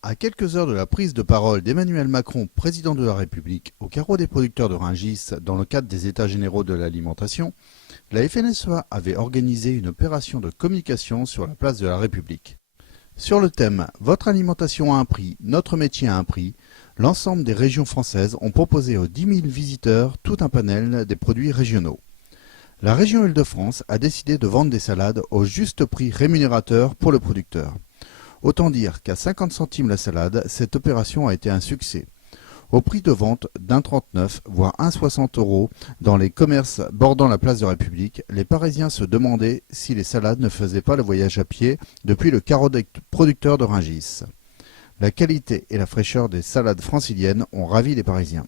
À quelques heures de la prise de parole d'Emmanuel Macron, président de la République, au carreau des producteurs de Rungis, dans le cadre des États généraux de l'alimentation, la FNSEA avait organisé une opération de communication sur la place de la République. Sur le thème « Votre alimentation a un prix, notre métier a un prix », l'ensemble des régions françaises ont proposé aux 10 000 visiteurs tout un panel des produits régionaux. La région Île-de-France a décidé de vendre des salades au juste prix rémunérateur pour le producteur. Autant dire qu'à 50 centimes la salade, cette opération a été un succès. Au prix de vente d'1,39 voire 1,60 € dans les commerces bordant la place de la République, les Parisiens se demandaient si les salades ne faisaient pas le voyage à pied depuis le carreau des producteurs de Rungis. La qualité et la fraîcheur des salades franciliennes ont ravi les Parisiens.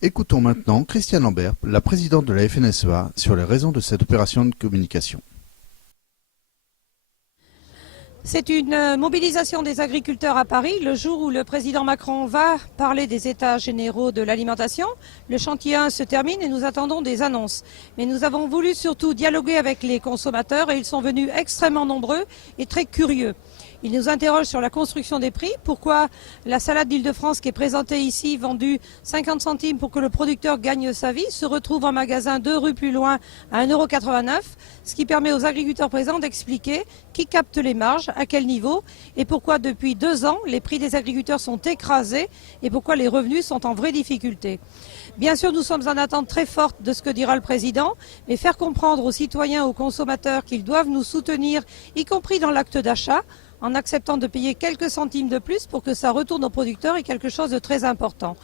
Écoutons maintenant Christiane Lambert, la présidente de la FNSEA, sur les raisons de cette opération de communication. C'est une mobilisation des agriculteurs à Paris, le jour où le président Macron va parler des états généraux de l'alimentation. Le chantier 1 se termine et nous attendons des annonces. Mais nous avons voulu surtout dialoguer avec les consommateurs et ils sont venus extrêmement nombreux et très curieux. Ils nous interrogent sur la construction des prix, pourquoi la salade d'Île-de-France qui est présentée ici, vendue 50 centimes pour que le producteur gagne sa vie, se retrouve en magasin 2 rues plus loin à 1,89 €, ce qui permet aux agriculteurs présents d'expliquer qui capte les marges, à quel niveau et pourquoi depuis 2 ans les prix des agriculteurs sont écrasés et pourquoi les revenus sont en vraie difficulté. Bien sûr, nous sommes en attente très forte de ce que dira le président, mais faire comprendre aux citoyens, aux consommateurs qu'ils doivent nous soutenir, y compris dans l'acte d'achat, en acceptant de payer quelques centimes de plus pour que ça retourne aux producteurs est quelque chose de très important.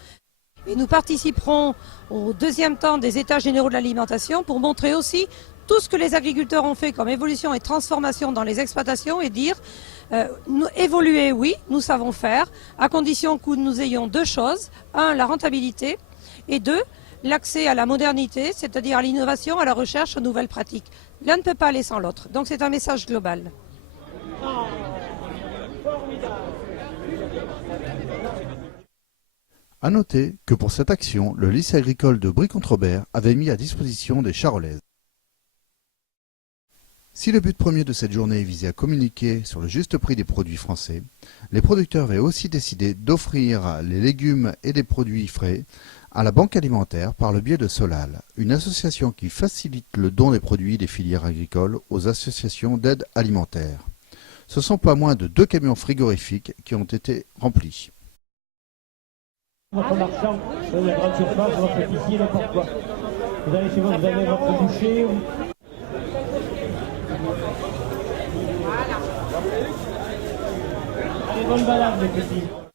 Et nous participerons au deuxième temps des États généraux de l'alimentation pour montrer aussi tout ce que les agriculteurs ont fait comme évolution et transformation dans les exploitations et dire évoluer, oui, nous savons faire, à condition que nous ayons 2 choses. 1, la rentabilité et 2, l'accès à la modernité, c'est-à-dire à l'innovation, à la recherche, aux nouvelles pratiques. L'un ne peut pas aller sans l'autre. Donc c'est un message global. À noter que pour cette action, le lycée agricole de Brie-Contrebert avait mis à disposition des charolaises. Si le but premier de cette journée visait à communiquer sur le juste prix des produits français, les producteurs avaient aussi décidé d'offrir les légumes et les produits frais à la Banque alimentaire par le biais de Solal, une association qui facilite le don des produits des filières agricoles aux associations d'aide alimentaire. Ce sont pas moins de 2 camions frigorifiques qui ont été remplis. Votre marchand, la grande surface, votre épicier, n'importe quoi. Vous allez chez vous, vous avez votre boucher. Allez, bonne balade, les petits.